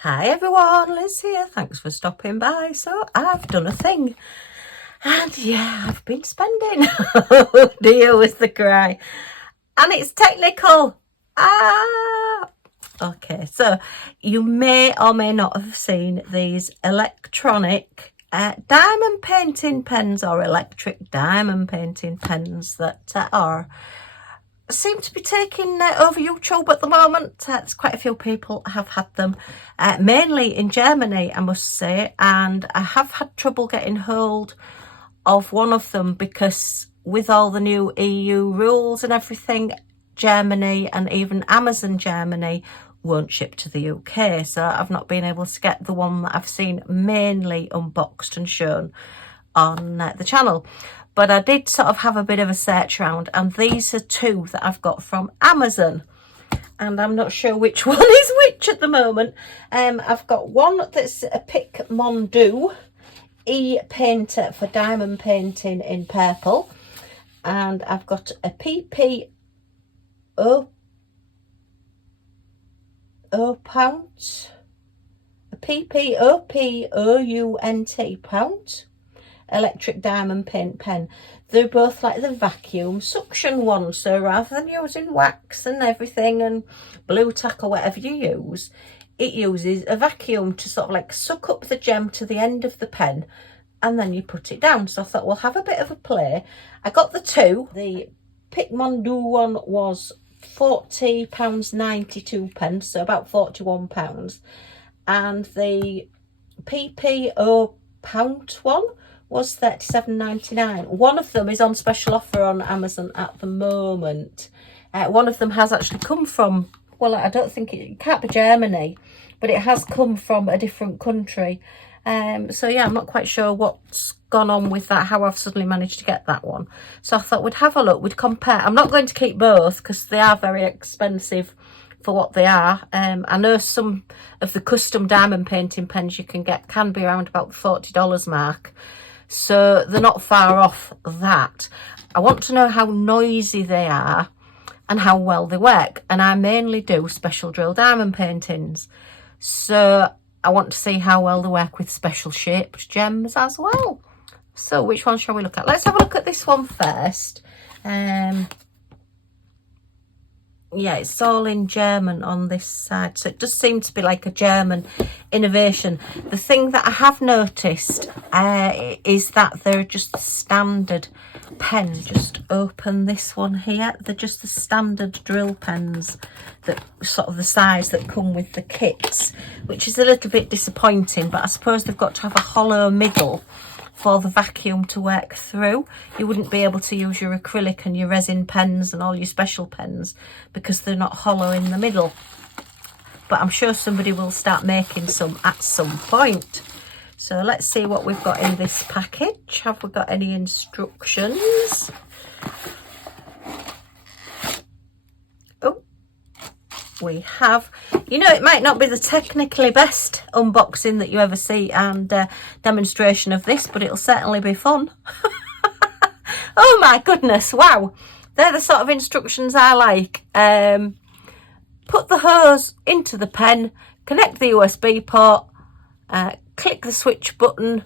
Hi everyone, Liz here. Thanks for stopping by. So I've done a thing. And yeah, I've been spending. Oh dear was the cry. And it's technical. Okay, so you may or may not have seen these electronic diamond painting pens or electric diamond painting pens that seem to be taking over YouTube at the moment. There's quite a few people have had them, mainly in Germany, I must say, and I have had trouble getting hold of one of them because with all the new EU rules and everything, Germany and even Amazon Germany won't ship to the UK, so I've not been able to get the one that I've seen mainly unboxed and shown on the channel. But I did sort of have a bit of a search around, and these are two that I've got from Amazon, and I'm not sure which one is which at the moment. I've got one that's a Picmondoo e-painter for diamond painting in purple, and I've got a OPOUNT, a PPOPOUNT electric diamond paint pen. They're both like the vacuum suction ones, so rather than using wax and everything and blue tack or whatever you use, it uses a vacuum to sort of like suck up the gem to the end of the pen and then you put it down. So I thought we'll have a bit of a play. I got the two. The Picmondoo one was £40.92, so about £41, and the OPOUNT one was £37.99. One of them is on special offer on Amazon at the moment. One of them has actually come from, well, I don't think it can't be Germany, but it has come from a different country. So yeah, I'm not quite sure what's gone on with that, how I've suddenly managed to get that one. So I thought we'd have a look, we'd compare. I'm not going to keep both because they are very expensive for what they are. I know some of the custom diamond painting pens you can get can be around about the $40 mark. So they're not far off that. I want to know how noisy they are and how well they work. And I mainly do special drill diamond paintings. So I want to see how well they work with special shaped gems as well. So which one shall we look at? Let's have a look at this one first. Yeah, it's all in German on this side, so it does seem to be like a German innovation. The thing that I have noticed is that they're just standard pen. Just open this one here. They're just the standard drill pens, that sort of the size that come with the kits, which is a little bit disappointing, but I suppose they've got to have a hollow middle for the vacuum to work through. You wouldn't be able to use your acrylic and your resin pens and all your special pens because they're not hollow in the middle. But I'm sure somebody will start making some at some point. So let's see what we've got in this package. Have we got any instructions? Oh, we have. You know, it might not be the technically best unboxing that you ever see and demonstration of this, but it'll certainly be fun. Oh my goodness, wow. They're the sort of instructions I like. Put the hose into the pen, connect the USB port, click the switch button,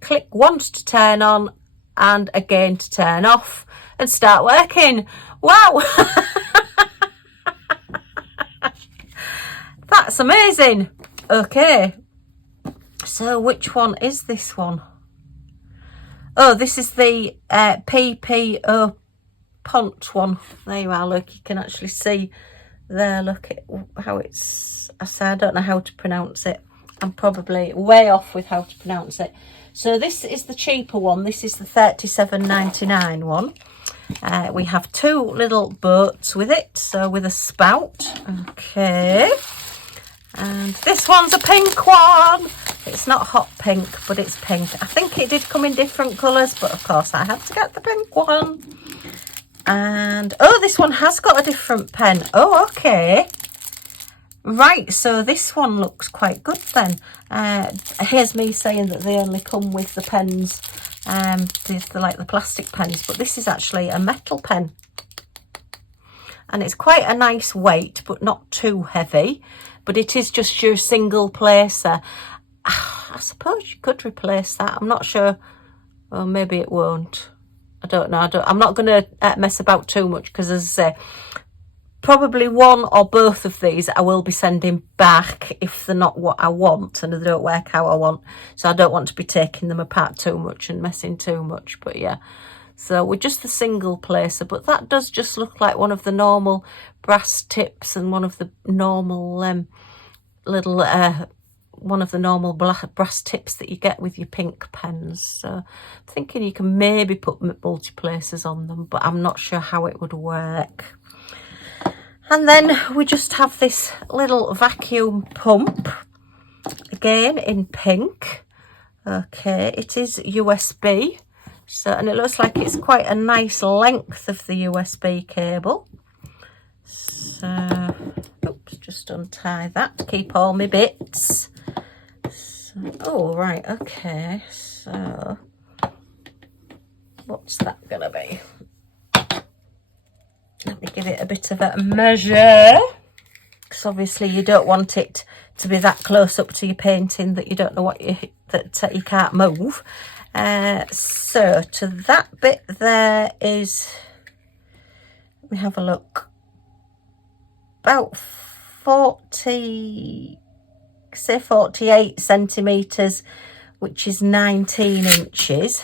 click once to turn on and again to turn off and start working. Wow. That's amazing. Okay, so which one is this one? Oh, this is the PPOPOUNT one. There you are, look, you can actually see there, look at how it's, I say I don't know how to pronounce it. I'm probably way off with how to pronounce it. So this is the cheaper one. This is the £37.99 one. We have two little boats with it, so with a spout. Okay. And this one's a pink one. It's not hot pink, but it's pink. I think it did come in different colours, but of course I had to get the pink one. And oh, this one has got a different pen. Oh, okay. Right, so this one looks quite good then. Here's me saying that they only come with the pens. They're like the plastic pens, but this is actually a metal pen. And it's quite a nice weight, but not too heavy. but it is just your single placer. I suppose you could replace that. I'm not sure. Well, maybe it won't. I don't know. I'm not going to mess about too much, because, as I say, probably one or both of these I will be sending back if they're not what I want and they don't work how I want. So I don't want to be taking them apart too much and messing too much. But yeah, so we're just the single placer, but that does just look like one of the normal brass tips and one of the normal little one of the normal brass tips that you get with your pink pens. So I'm thinking you can maybe put multi-placers on them, but I'm not sure how it would work. And then we just have this little vacuum pump, again in pink. Okay, it is USB. So, and it looks like it's quite a nice length of the USB cable. So, oops, just untie that to keep all my bits. So, oh, right, okay. So, what's that gonna be? Let me give it a bit of a measure, because obviously you don't want it to be that close up to your painting that you don't know what you can't move. So to that bit there is, let me have a look, about 48 centimetres, which is 19 inches.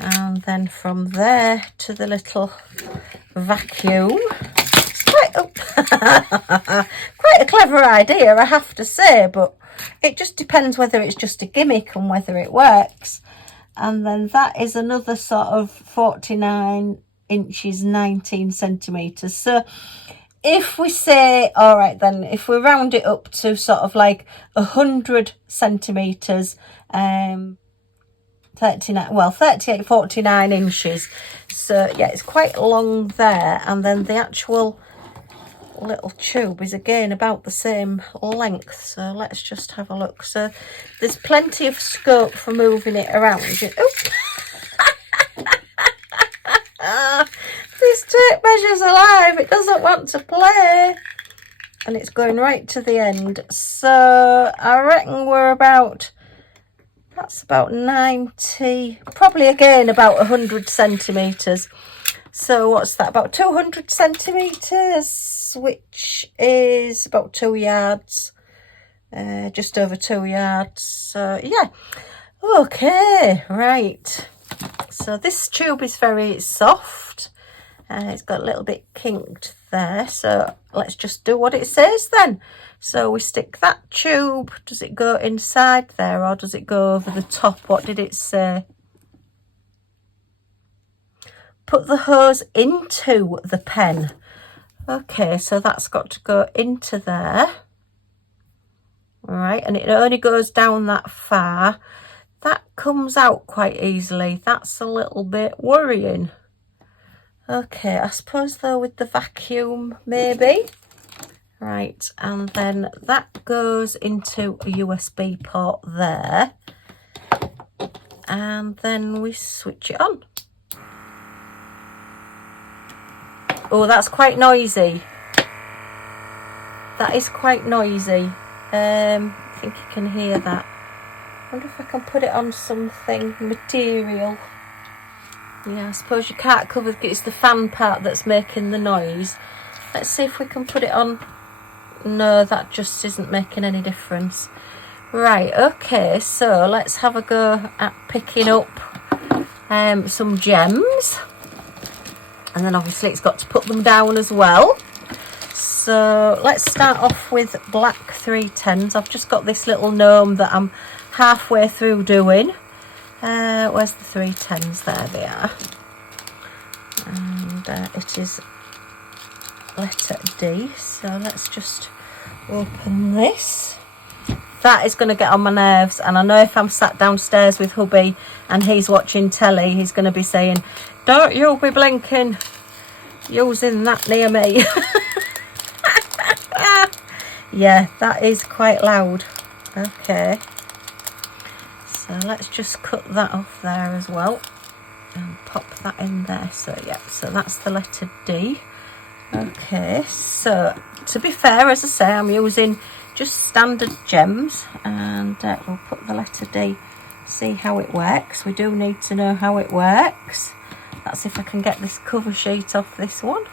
And then from there to the little vacuum, it's quite a clever idea, I have to say, but it just depends whether it's just a gimmick and whether it works. And then that is another sort of 49 inches, 19 centimetres. So if we say, all right, then if we round it up to sort of like 100 centimetres, 38, 49 inches. So yeah, it's quite long there. And then the actual little tube is again about the same length. So let's just have a look. So there's plenty of scope for moving it around. This tape measure's alive. It doesn't want to play. And it's going right to the end. So I reckon we're about, that's about 90, probably again about 100 centimetres. So what's that, about 200 centimetres, which is about 2 yards, just over 2 yards. So yeah, okay, right. So this tube is very soft. It's got a little bit kinked there. So let's just do what it says then. So we stick that tube, does it go inside there or does it go over the top? What did it say? Put the hose into the pen. Okay, so that's got to go into there. All right, and it only goes down that far. That comes out quite easily. That's a little bit worrying. Okay, I suppose though with the vacuum, maybe. Right, and then that goes into a USB port there. And then we switch it on. Oh, that's quite noisy. That is quite noisy. I think you can hear that. I wonder if I can put it on something material. Yeah, I suppose you can't cover, it's the fan part that's making the noise. Let's see if we can put it on. No, that just isn't making any difference. Right, okay, so let's have a go at picking up some gems. And then obviously it's got to put them down as well. So let's start off with black 310s. I've just got this little gnome that I'm halfway through doing. Where's the 310s? There they are. And it is letter D. So let's just open this. That is going to get on my nerves, and I know if I'm sat downstairs with hubby and he's watching telly, he's going to be saying, don't you be blinking using that near me. Yeah, that is quite loud. Okay, so let's just cut that off there as well and pop that in there. So yeah, so that's the letter D. Okay, so to be fair, as I say, I'm using just standard gems, and we'll put the letter D, see how it works. We do need to know how it works. That's if I can get this cover sheet off this one.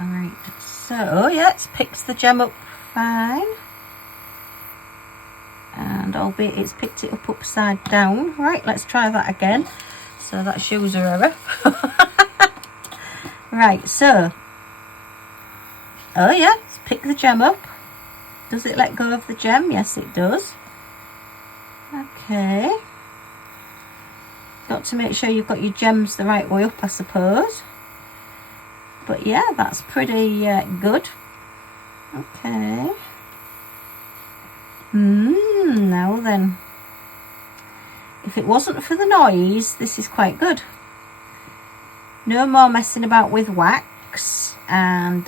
Alright, so yeah, it picks the gem up fine, and albeit it's picked it up upside down. Right, let's try that again. So that's user error. Right, so oh yeah, it's picked the gem up. Does it let go of the gem? Yes, it does. Okay, got to make sure you've got your gems the right way up, I suppose. But yeah, that's pretty good. Okay. Now then, if it wasn't for the noise, this is quite good. No more messing about with wax and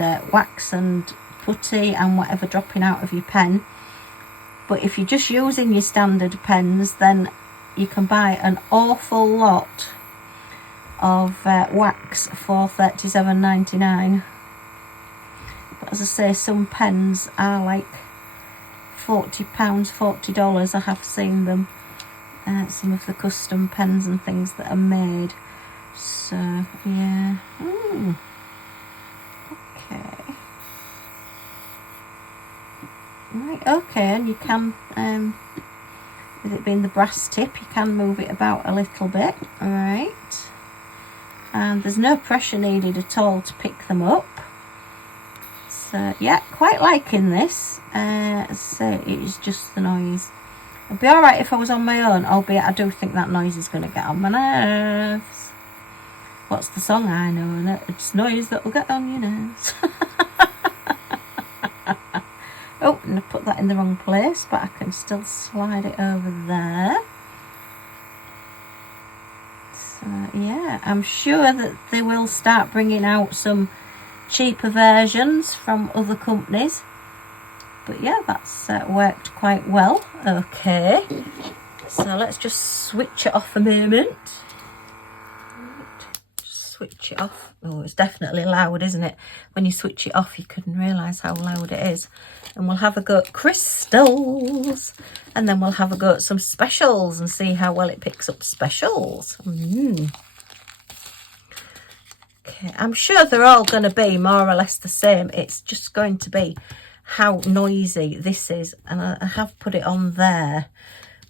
putty and whatever dropping out of your pen. But if you're just using your standard pens, then you can buy an awful lot of wax for $37.99. But as I say, some pens are like £40, $40. I have seen them, some of the custom pens and things that are made. So yeah. Okay. Right, okay, and you can with it being the brass tip, you can move it about a little bit. Alright. And there's no pressure needed at all to pick them up. So yeah, quite liking this. So it is just the noise. It'd be alright if I was on my own, albeit I do think that noise is going to get on my nerves. What's the song? I know, it's noise that will get on your nerves. Oh, and I put that in the wrong place, but I can still slide it over there. So yeah, I'm sure that they will start bringing out some cheaper versions from other companies. But yeah, that's worked quite well. Okay, so let's just switch it off a moment. Just switch it off. Oh, it's definitely loud, isn't it? When you switch it off, you couldn't realise how loud it is. And we'll have a go at crystals, and then we'll have a go at some specials and see how well it picks up specials. Okay, I'm sure they're all going to be more or less the same. It's just going to be how noisy this is, and I have put it on there.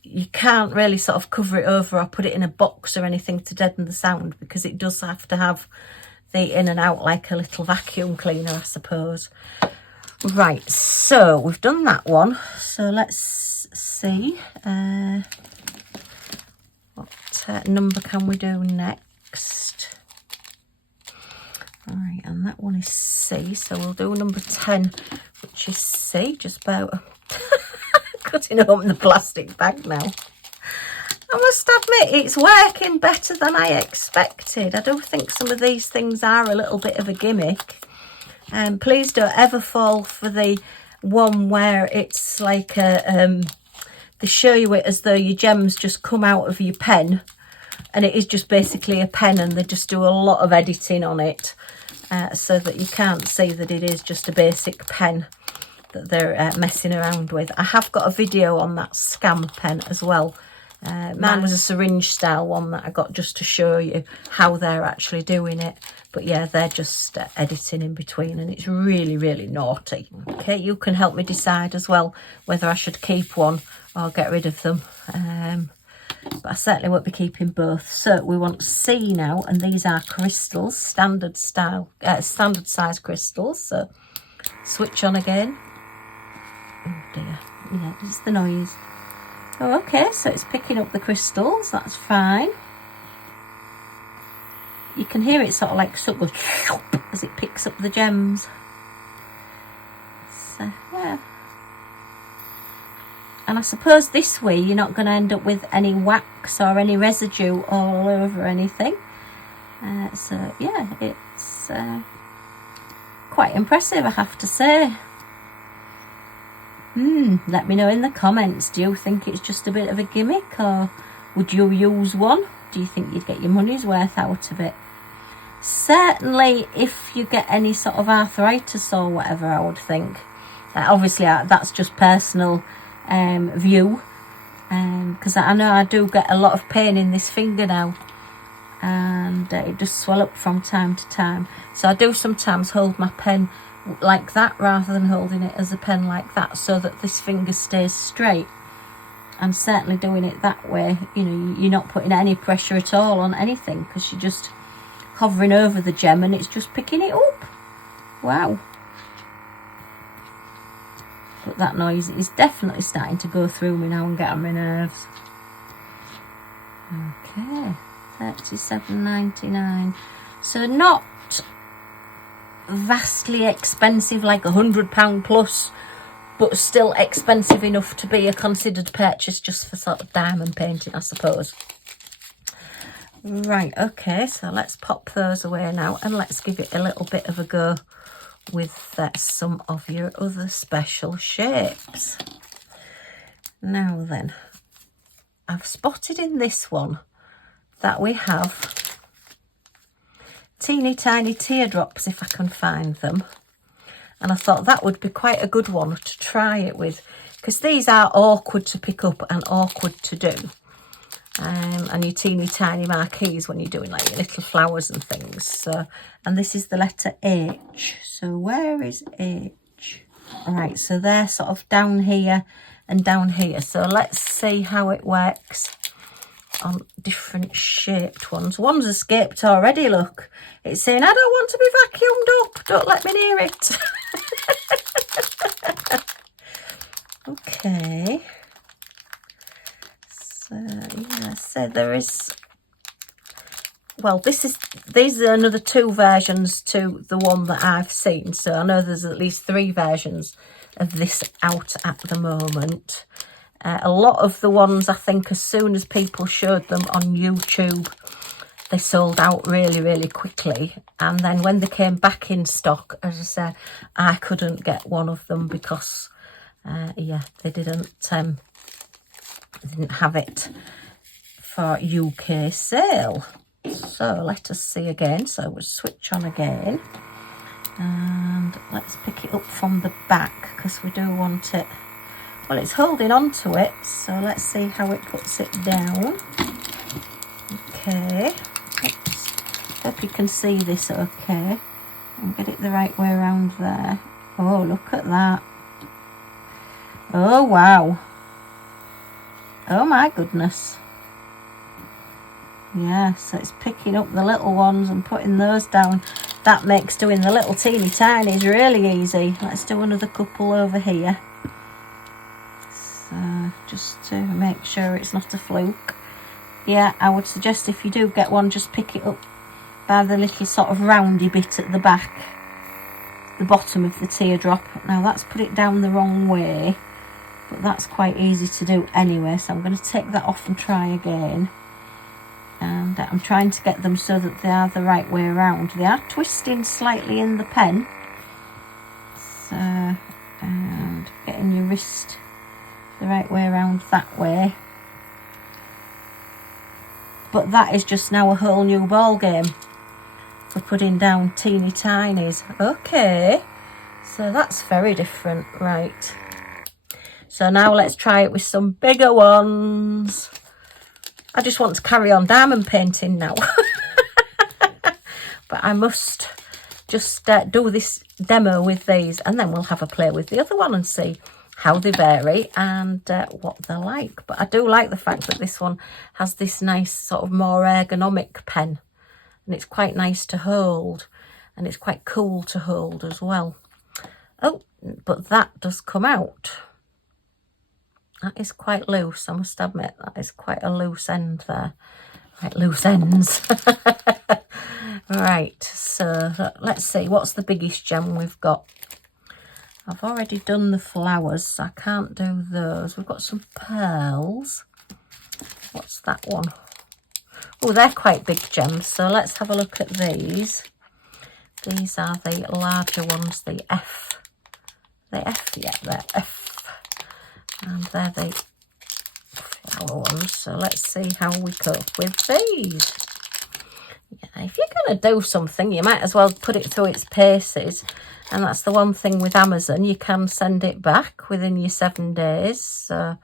You can't really sort of cover it over or put it in a box or anything to deaden the sound, because it does have to have the in and out like a little vacuum cleaner, I suppose. Right, so we've done that one. So let's see what number can we do next. All right, and that one is C, so we'll do number 10, which is C. Just about cutting open the plastic bag now. I must admit, it's working better than I expected. I do think some of these things are a little bit of a gimmick. Please don't ever fall for the one where it's like they show you it as though your gems just come out of your pen, and it is just basically a pen, and they just do a lot of editing on it so that you can't see that it is just a basic pen that they're messing around with. I have got a video on that scam pen as well. Mine was a syringe style one that I got just to show you how they're actually doing it. But yeah, they're just editing in between, and it's really, really naughty. Okay, you can help me decide as well whether I should keep one or get rid of them. But I certainly won't be keeping both. So we want C now, and these are crystals, standard size crystals. So switch on again. Oh dear, yeah, it's the noise. Oh, okay, so it's picking up the crystals, that's fine. You can hear it sort of like go as it picks up the gems. So, yeah. And I suppose this way you're not going to end up with any wax or any residue all over anything. So, yeah, it's quite impressive, I have to say. Let me know in the comments, do you think it's just a bit of a gimmick, or would you use one? do you think you'd get your money's worth out of it? Certainly if you get any sort of arthritis or whatever, I would think. Obviously that's just personal view, because I know I do get a lot of pain in this finger now, and it does swell up from time to time. So I do sometimes hold my pen like that rather than holding it as a pen like that, so that this finger stays straight. And certainly doing it that way, you know, you're not putting any pressure at all on anything, because you're just hovering over the gem and it's just picking it up. Wow. But that noise is definitely starting to go through me now and get on my nerves. Okay, £37.99. So not vastly expensive, like £100 plus, but still expensive enough to be a considered purchase just for sort of diamond painting, I suppose. Right, okay, so let's pop those away now, and let's give it a little bit of a go with some of your other special shapes. Now then, I've spotted in this one that we have teeny tiny teardrops, if I can find them. And I thought that would be quite a good one to try it with, because these are awkward to pick up and awkward to do. And your teeny tiny marquees when you're doing like your little flowers and things. So, and this is the letter H. So where is H? Right, so they're sort of down here and down here. So let's see how it works on different shaped ones. One's escaped already, look. It's saying, I don't want to be vacuumed up. Don't let me near it. Okay. So yeah, so there is, well, these are another 2 versions to the one that I've seen. So I know there's at least 3 versions of this out at the moment. A lot of the ones, I think, as soon as people showed them on YouTube, they sold out really, really quickly. And then when they came back in stock, as I said, I couldn't get one of them because, yeah, they didn't have it for UK sale. So let us see again. So we'll switch on again. And let's pick it up from the back, because we do want it. Well, it's holding on to it, so let's see how it puts it down. Okay. Oops. Hope you can see this okay. And get it the right way around there. Oh, look at that. Oh, wow. Oh, my goodness. Yeah, so it's picking up the little ones and putting those down. That makes doing the little teeny tinies really easy. Let's do another couple over here. So just to make sure it's not a fluke. Yeah, I would suggest if you do get one, just pick it up by the little sort of roundy bit at the back, the bottom of the teardrop. Now that's put it down the wrong way, but that's quite easy to do anyway. So I'm going to take that off and try again. And I'm trying to get them so that they are the right way around. They are twisting slightly in the pen. So, and getting your wrist the right way around that way. But that is just now a whole new ball game for putting down teeny tinies. Okay, so that's very different, right? So now let's try it with some bigger ones. I just want to carry on diamond painting now. But I must just do this demo with these, and then we'll have a play with the other one and see how they vary and what they're like. But I do like the fact that this one has this nice sort of more ergonomic pen, and it's quite nice to hold, and it's quite cool to hold as well. Oh, but that does come out. That is quite loose, I must admit. That is quite a loose end there. Right, loose ends. Right, so let's see, what's the biggest gem we've got? I've already done the flowers, so I can't do those. We've got some pearls. What's that one? Oh, they're quite big gems, so let's have a look at these. These are the larger ones, the F. The F, yeah, they're F. And they're the colour ones. So let's see how we cope with these. Yeah, if you're going to do something, you might as well put it through its paces. And that's the one thing with Amazon, you can send it back within your 7 days. So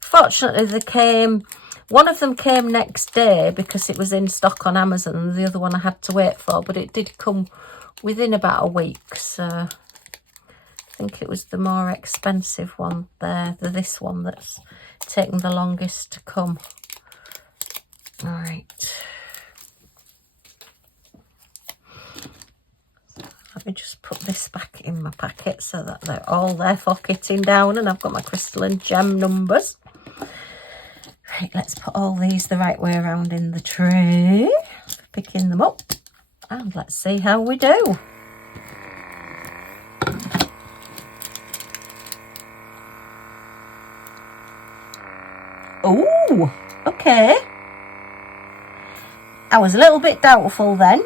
fortunately, one of them came next day because it was in stock on Amazon, and the other one I had to wait for, but it did come within about a week. So I think it was the more expensive one there, this one that's taken the longest to come. All right. Let me just put this back in my packet so that they're all there for kitting down, and I've got my crystal and gem numbers. Right, let's put all these the right way around in the tray, picking them up, and let's see how we do. Oh, okay. I was a little bit doubtful then.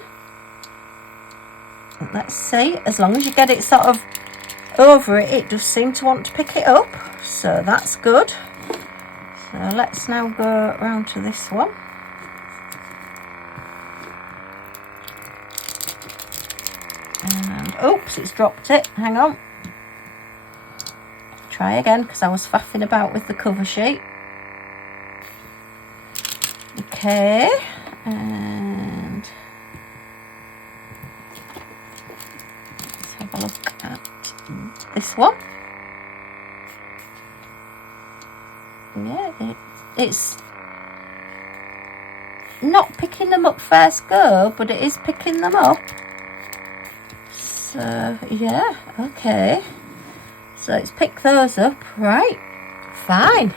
Let's see, as long as you get it sort of over it, it does seem to want to pick it up, so that's good. So let's now go around to this one. And oops, it's dropped it, hang on. Try again, because I was faffing about with the cover sheet. Okay, and have a look at this one. Yeah, it's not picking them up first go, but it is picking them up. So yeah, okay. So it's picked those up, right? Fine.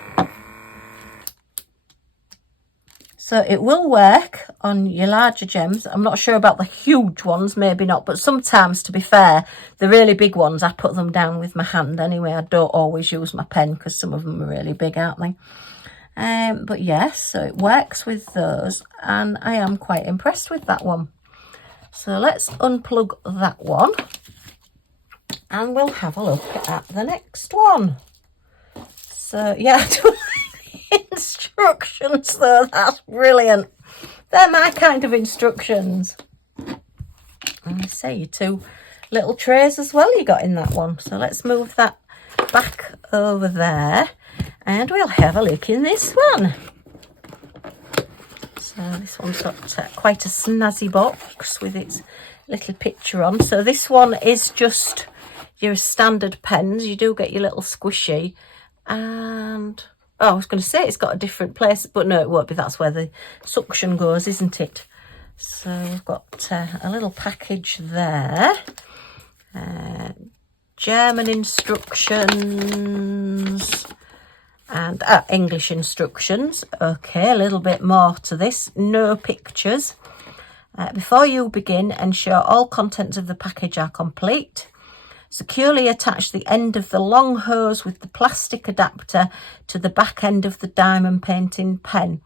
So it will work on your larger gems. I'm not sure about the huge ones, maybe not. But sometimes, to be fair, the really big ones, I put them down with my hand anyway. I don't always use my pen because some of them are really big, aren't they? But yes, so it works with those. And I am quite impressed with that one. So let's unplug that one. And we'll have a look at the next one. So yeah, I do instructions though, that's brilliant. They're my kind of instructions. And I say 2 little trays as well you got in that one. So let's move that back over there and we'll have a look in this one. So this one's got quite a snazzy box with its little picture on. So this one is just your standard pens. You do get your little squishy, and oh, I was going to say it's got a different place, but no, it won't be. That's where the suction goes, isn't it? So we've got a little package there. German instructions and English instructions. Okay, a little bit more to this. No pictures. Before you begin, ensure all contents of the package are complete. Securely attach the end of the long hose with the plastic adapter to the back end of the diamond painting pen.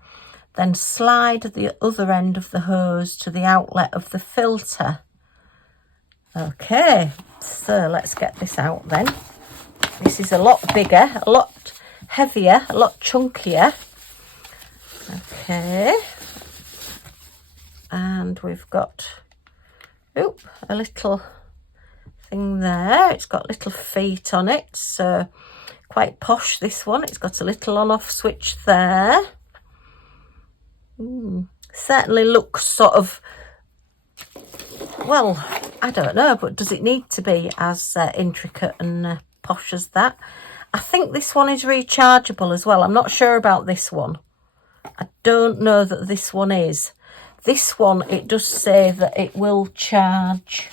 Then slide the other end of the hose to the outlet of the filter. Okay, so let's get this out then. This is a lot bigger, a lot heavier, a lot chunkier. Okay. And we've got, a little thing there. It's got little feet on it, so quite posh this one. It's got a little on-off switch there. Certainly looks sort of, well, I don't know, but does it need to be as intricate and posh as that? I think this one is rechargeable as well. I'm not sure about this one. I don't know that this one is. This one, it does say that it will charge.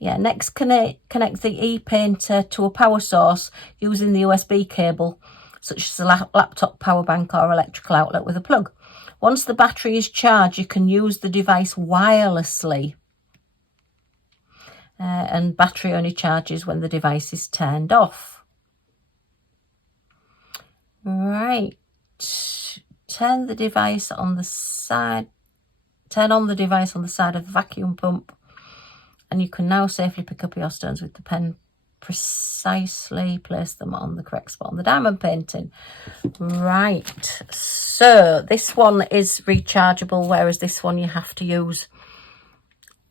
Yeah, next connect the e-painter to a power source using the USB cable, such as a laptop power bank or electrical outlet with a plug. Once the battery is charged, you can use the device wirelessly. And battery only charges when the device is turned off. Right. Turn on the device on the side of the vacuum pump, and you can now safely pick up your stones with the pen precisely place them on the correct spot on the diamond painting. Right, so this one is rechargeable, whereas this one you have to use,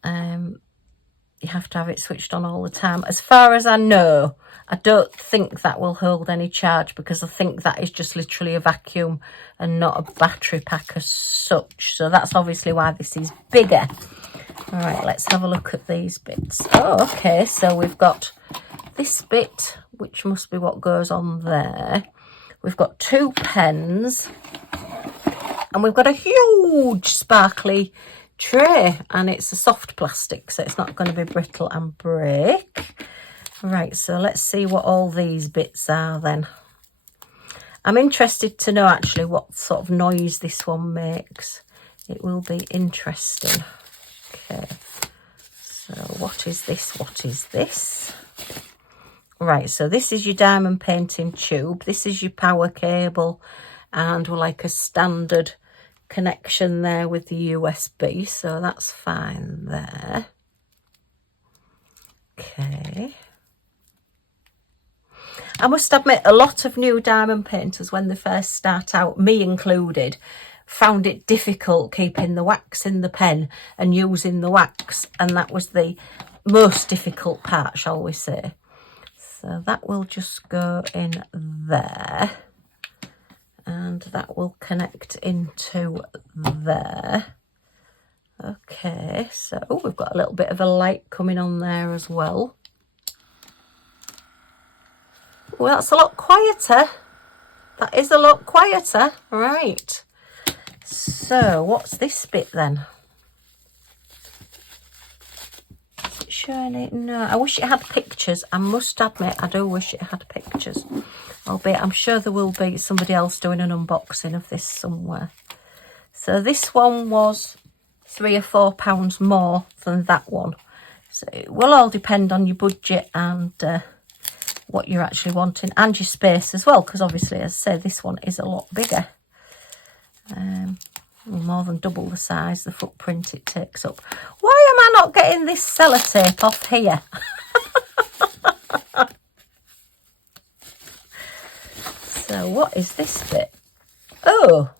you have to have it switched on all the time. As far as I know, I don't think that will hold any charge, because I think that is just literally a vacuum and not a battery pack as such. So that's obviously why this is bigger. All right, let's have a look at these bits. Oh, okay, so we've got this bit, which must be what goes on there. We've got 2 pens, and we've got a huge sparkly tray, and it's a soft plastic, so it's not going to be brittle and break. Right, so let's see what all these bits are then. I'm interested to know actually what sort of noise this one makes. It will be interesting. Okay, so what is this? What is this? Right, so this is your diamond painting tube. This is your power cable, and we're like a standard connection there with the USB, so that's fine there. Okay. I must admit, a lot of new diamond painters, when they first start out, me included, found it difficult keeping the wax in the pen and using the wax, and that was the most difficult part, shall we say. So that will just go in there, and that will connect into there. Okay, so we've got a little bit of a light coming on there as well. Well, that's a lot quieter. That is a lot quieter. Right. So what's this bit then? Is it showing it? No, I wish it had pictures. I must admit, I do wish it had pictures. Albeit I'm sure there will be somebody else doing an unboxing of this somewhere. So this one was £3 or £4 more than that one. So it will all depend on your budget and what you're actually wanting, and your space as well, because obviously, as I say, this one is a lot bigger. More than double the size, the footprint it takes up. Why am I not getting this sellotape off here? So what is this bit? Oh,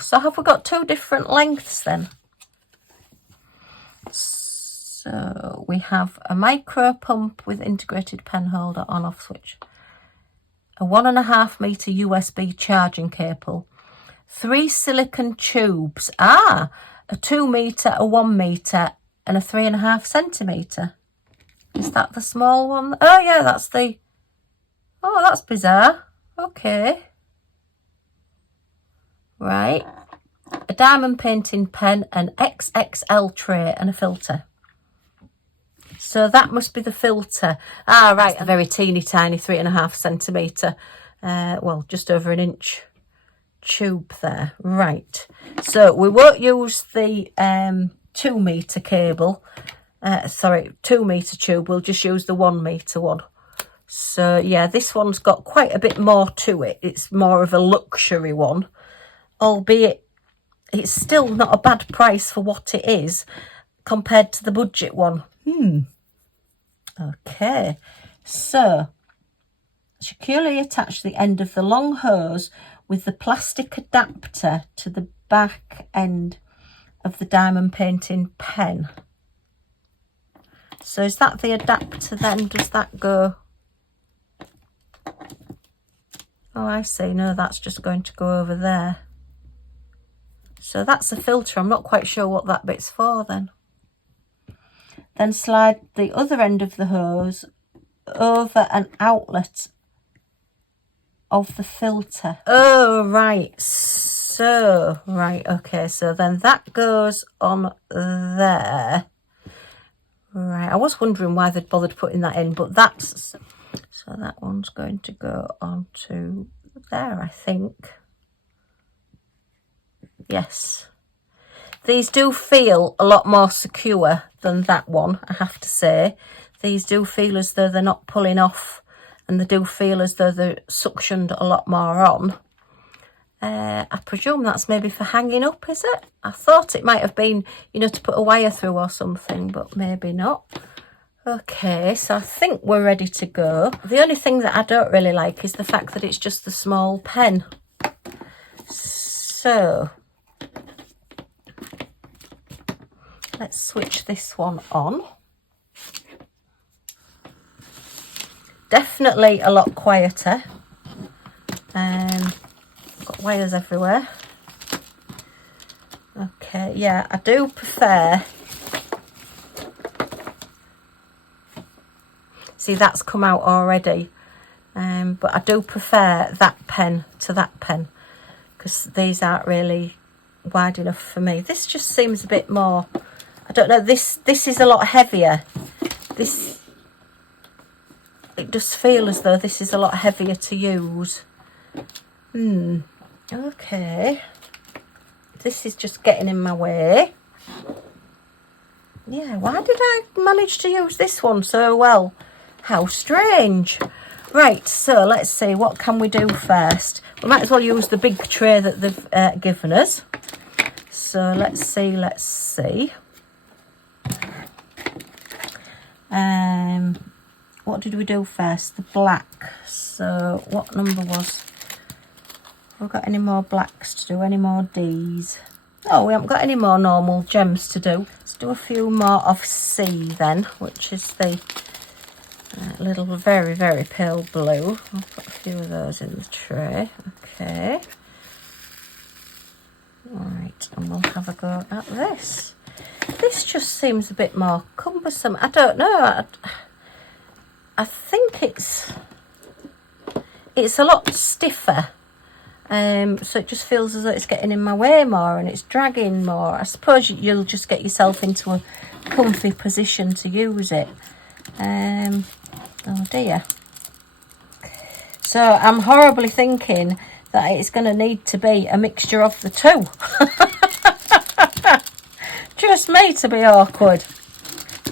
so have we got 2 different lengths then? So we have a micro pump with integrated pen holder on-off switch, a 1.5 metre USB charging cable, 3 silicone tubes, a 2 metre, a 1 metre and a 3.5 centimetre. Is that the small one? Oh yeah, that's the, oh that's bizarre. Okay. Right. A diamond painting pen, an XXL tray and a filter. So that must be the filter. Ah, right, that's the very teeny tiny 3.5 centimetre, well, just over an inch tube there. Right, so we won't use the 2 metre cable, 2 metre tube. We'll just use the 1 metre one. So yeah, this one's got quite a bit more to it. It's more of a luxury one, albeit it's still not a bad price for what it is compared to the budget one. Okay, so securely attach the end of the long hose with the plastic adapter to the back end of the diamond painting pen. So is that the adapter then? Does that go? Oh, I see. No, that's just going to go over there. So that's a filter. I'm not quite sure what that bit's for then. Then slide the other end of the hose over an outlet of the filter. Oh, right. So, right, okay. So then that goes on there. Right, I was wondering why they'd bothered putting that in, but that's... So that one's going to go onto there, I think. Yes. These do feel a lot more secure than that one, I have to say. These do feel as though they're not pulling off, and they do feel as though they're suctioned a lot more on. I presume that's maybe for hanging up, is it? I thought it might have been, you know, to put a wire through or something, but maybe not. Okay, so I think we're ready to go. The only thing that I don't really like is the fact that it's just a small pen. So let's switch this one on. Definitely a lot quieter. Got wires everywhere. Okay, yeah, I do prefer. See, that's come out already. But I do prefer that pen to that pen, because these aren't really wide enough for me. This just seems a bit more, I don't know, this is a lot heavier. It does feel as though this is a lot heavier to use. Okay. This is just getting in my way. Yeah, why did I manage to use this one so well? How strange. Right, so let's see, what can we do first? We might as well use the big tray that they've given us. So let's see. What did we do first? The black. So what number was? Have we got any more blacks to do? Any more D's? Oh, we haven't got any more normal gems to do. Let's do a few more of C then, which is the little very, very pale blue. I'll put a few of those in the tray. Okay. Right, and we'll have a go at this. This just seems a bit more cumbersome. I don't know. I think it's a lot stiffer. So it just feels as though it's getting in my way more and it's dragging more. I suppose you'll just get yourself into a comfy position to use it. Oh dear. So I'm horribly thinking that it's going to need to be a mixture of the two. Just me to be awkward.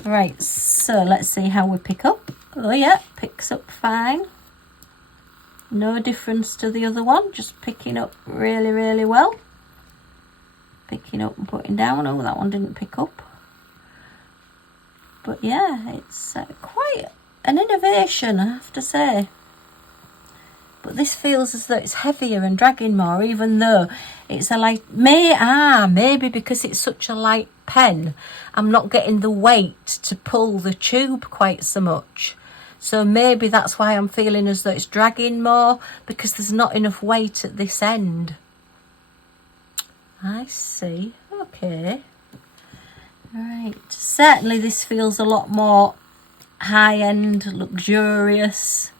Right, so let's see how we pick up. Oh yeah, picks up fine. No difference to the other one, just picking up really, really well. Picking up and putting down. Oh, that one didn't pick up. But yeah, it's quite an innovation, I have to say. But this feels as though it's heavier and dragging more, even though it's a light... maybe because it's such a light pen, I'm not getting the weight to pull the tube quite so much. So maybe that's why I'm feeling as though it's dragging more, because there's not enough weight at this end. I see. Okay. Right. Certainly this feels a lot more high-end, luxurious.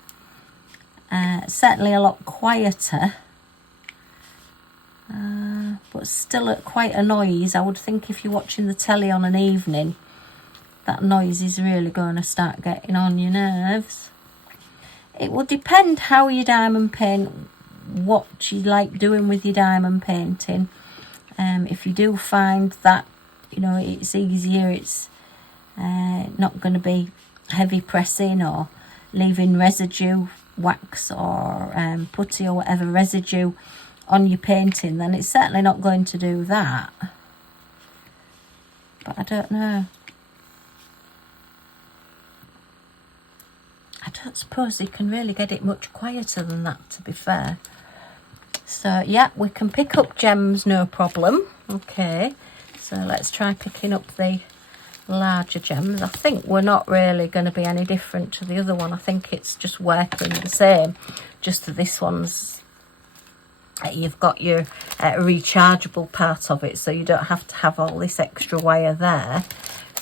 Certainly a lot quieter. But still at quite a noise. I would think if you're watching the telly on an evening, that noise is really going to start getting on your nerves. It will depend how you diamond paint, what you like doing with your diamond painting. If you do find that, you know, it's easier, it's not going to be heavy pressing or leaving residue, wax or putty or whatever residue on your painting, then it's certainly not going to do that. But I don't know. I don't suppose you can really get it much quieter than that, to be fair. So yeah, we can pick up gems, no problem. Okay, so let's try picking up the larger gems. I think we're not really going to be any different to the other one. I think it's just working the same, just that this one's you've got your rechargeable part of it, so you don't have to have all this extra wire there.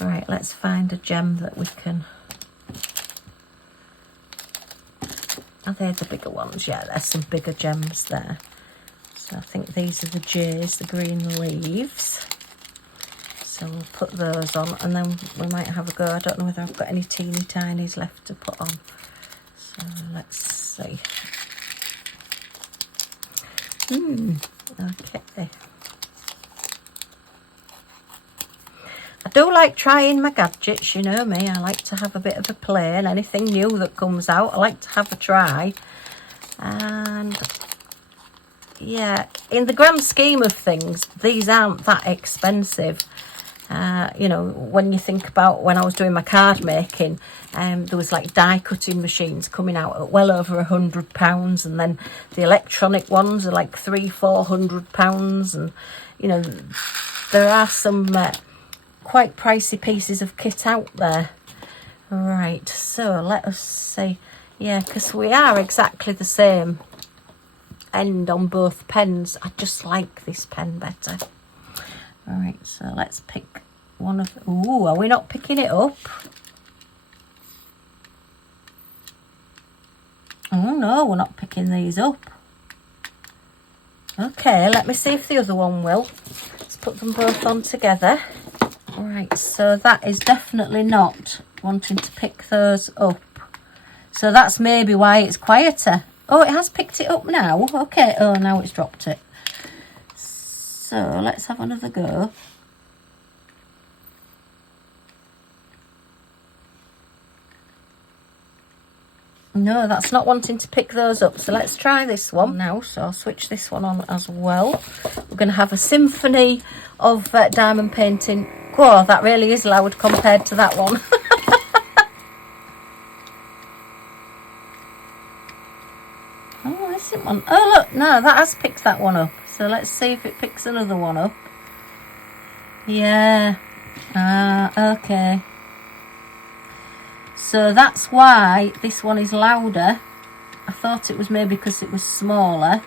Right, let's find a gem that we can... Are they the bigger ones? Yeah, there's some bigger gems there. So I think these are the J's, the green leaves. So we'll put those on, and then we might have a go. I don't know whether I've got any teeny tinies left to put on. So let's see. Okay. I do like trying my gadgets, you know me. I like to have a bit of a play, and anything new that comes out, I like to have a try. And yeah, in the grand scheme of things, these aren't that expensive. You know, when you think about when I was doing my card making, there was like die cutting machines coming out at well over £100, and then the electronic ones are like £300-400, and you know, there are some quite pricey pieces of kit out there. Right, so let us see. Yeah, because we are exactly the same end on both pens. I just like this pen better. All right, so let's pick one of... Ooh, are we not picking it up? Oh no, we're not picking these up. Okay, let me see if the other one will. Let's put them both on together. All right, so that is definitely not wanting to pick those up. So that's maybe why it's quieter. Oh, it has picked it up now. Okay, oh, now it's dropped it. So let's have another go. No, that's not wanting to pick those up. So let's try this one now. So I'll switch this one on as well. We're going to have a symphony of diamond painting. Oh, that really is loud compared to that one. Oh, this isn't one. Oh, look, no, that has picked that one up. So let's see if it picks another one up. Yeah. Okay. So that's why this one is louder. I thought it was maybe because it was smaller.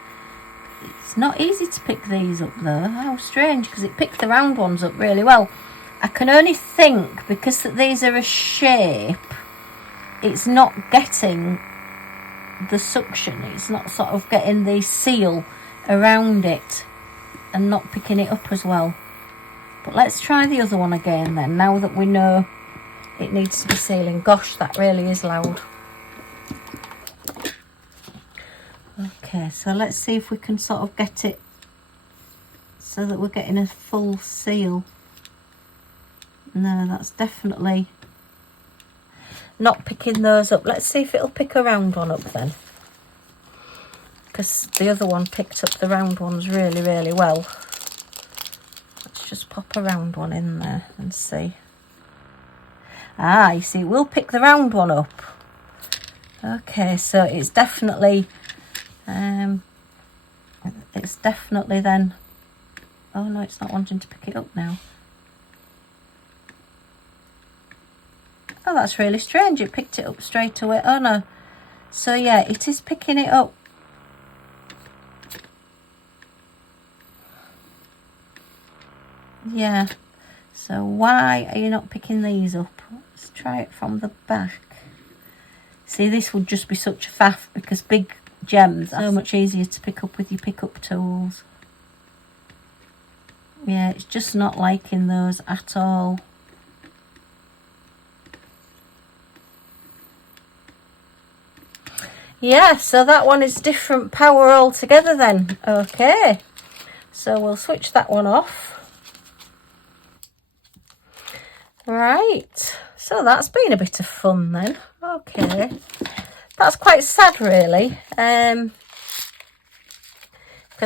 It's not easy to pick these up though. How strange, because it picked the round ones up really well. I can only think because these are a shape, it's not getting the suction. It's not sort of getting the seal around it and not picking it up as well. But let's try the other one again then, now that we know it needs to be sealing. Gosh, that really is loud. Okay, so let's see if we can sort of get it so that we're getting a full seal. No, that's definitely not picking those up. Let's see if it'll pick a round one up then, because the other one picked up the round ones really, really well. Let's just pop a round one in there and see. Ah, you see, it will pick the round one up. Okay, so it's definitely then... Oh no, it's not wanting to pick it up now. Oh, that's really strange. It picked it up straight away. Oh no. So yeah, it is picking it up. Yeah. So why are you not picking these up? Let's try it from the back. See, this would just be such a faff because big gems are so much easier to pick up with your pickup tools. Yeah, it's just not liking those at all. Yeah, so that one is different power altogether then. Okay, so we'll switch that one off. Right, so that's been a bit of fun then. Okay, that's quite sad really, because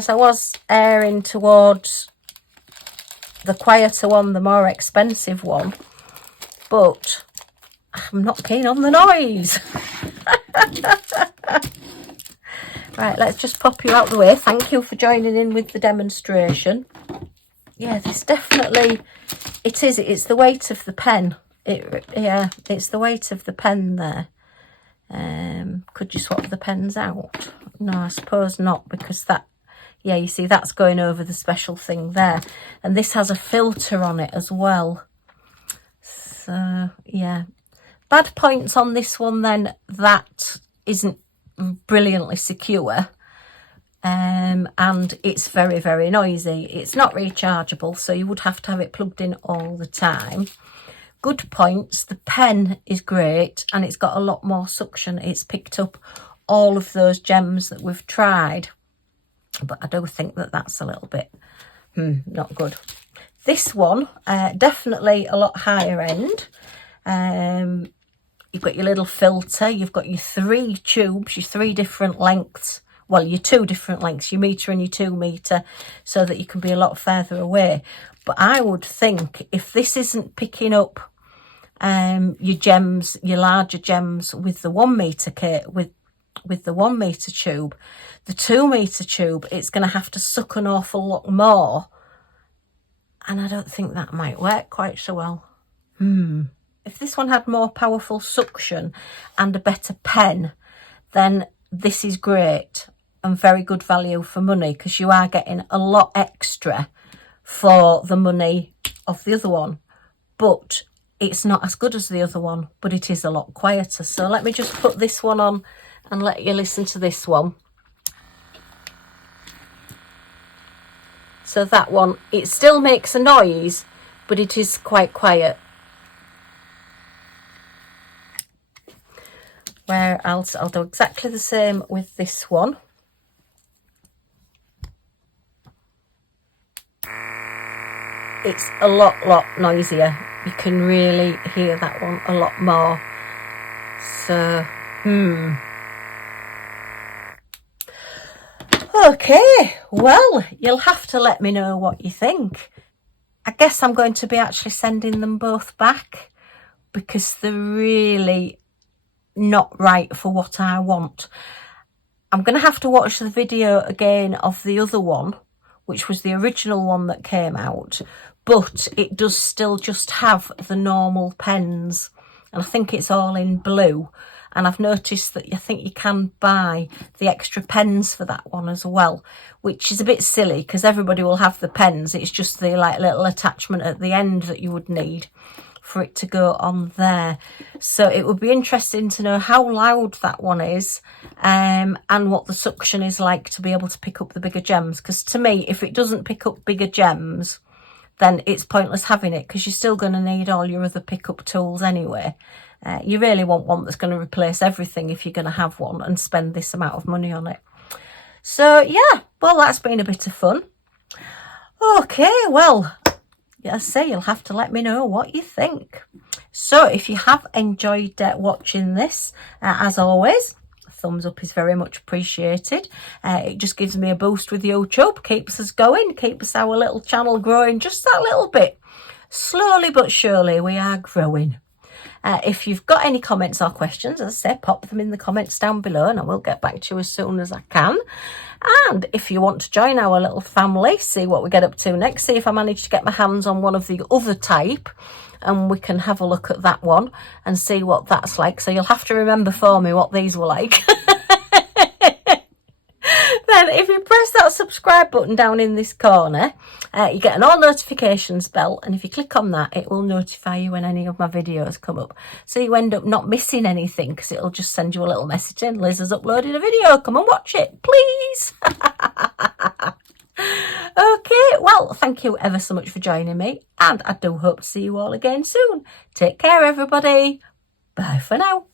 I was erring towards the quieter one, the more expensive one, but I'm not keen on the noise. Right, let's just pop you out the way. Thank you for joining in with the demonstration. Yeah, this definitely, it's the weight of the pen. Yeah, it's the weight of the pen there. Could you swap the pens out? No, I suppose not, because that, yeah, you see, that's going over the special thing there. And this has a filter on it as well. So, yeah. Bad points on this one then, that isn't brilliantly secure. And it's very, very noisy. It's not rechargeable, so you would have to have it plugged in all the time. Good points, the pen is great and it's got a lot more suction. It's picked up all of those gems that we've tried, but I do think that that's a little bit not good. This one, definitely a lot higher end. You've got your little filter, you've got your 3 tubes, your 3 different lengths well, your 2 different lengths, your metre and your 2 metre, so that you can be a lot further away. But I would think if this isn't picking up your gems, your larger gems with the 1 metre kit, with the 1 metre tube, the 2 metre tube, it's going to have to suck an awful lot more. And I don't think that might work quite so well. If this one had more powerful suction and a better pen, then this is great and very good value for money, because you are getting a lot extra for the money of the other one. But it's not as good as the other one, but it is a lot quieter. So let me just put this one on and let you listen to this one. So that one, it still makes a noise, but it is quite quiet. Where I'll do exactly the same with this one. It's a lot noisier. You can really hear that one a lot more. So, Okay, well, you'll have to let me know what you think. I guess I'm going to be actually sending them both back, because they're really not right for what I want. I'm going to have to watch the video again of the other one, which was the original one that came out, but it does still just have the normal pens, and I think it's all in blue. And I've noticed that I think you can buy the extra pens for that one as well, which is a bit silly because everybody will have the pens. It's just the like little attachment at the end that you would need for it to go on there. So it would be interesting to know how loud that one is, and what the suction is like to be able to pick up the bigger gems. Because to me, if it doesn't pick up bigger gems, then it's pointless having it, because you're still going to need all your other pickup tools anyway. You really want one that's going to replace everything if you're going to have one and spend this amount of money on it. So yeah, well, that's been a bit of fun. Okay, well, as I say, you'll have to let me know what you think. So if you have enjoyed watching this, as always, a thumbs up is very much appreciated. It just gives me a boost with YouTube, keeps us going, keeps our little channel growing just that little bit. Slowly but surely we are growing. If you've got any comments or questions, as I say, pop them in the comments down below and I will get back to you as soon as I can. And if you want to join our little family, see what we get up to next, see if I manage to get my hands on one of the other type, and we can have a look at that one and see what that's like. So you'll have to remember for me what these were like. Then if you press that subscribe button down in this corner, you get an all notifications bell, and if you click on that, it will notify you when any of my videos come up, so you end up not missing anything, because it'll just send you a little message in, Liz has uploaded a video, come and watch it please. Okay, well, thank you ever so much for joining me, and I do hope to see you all again soon. Take care everybody, bye for now.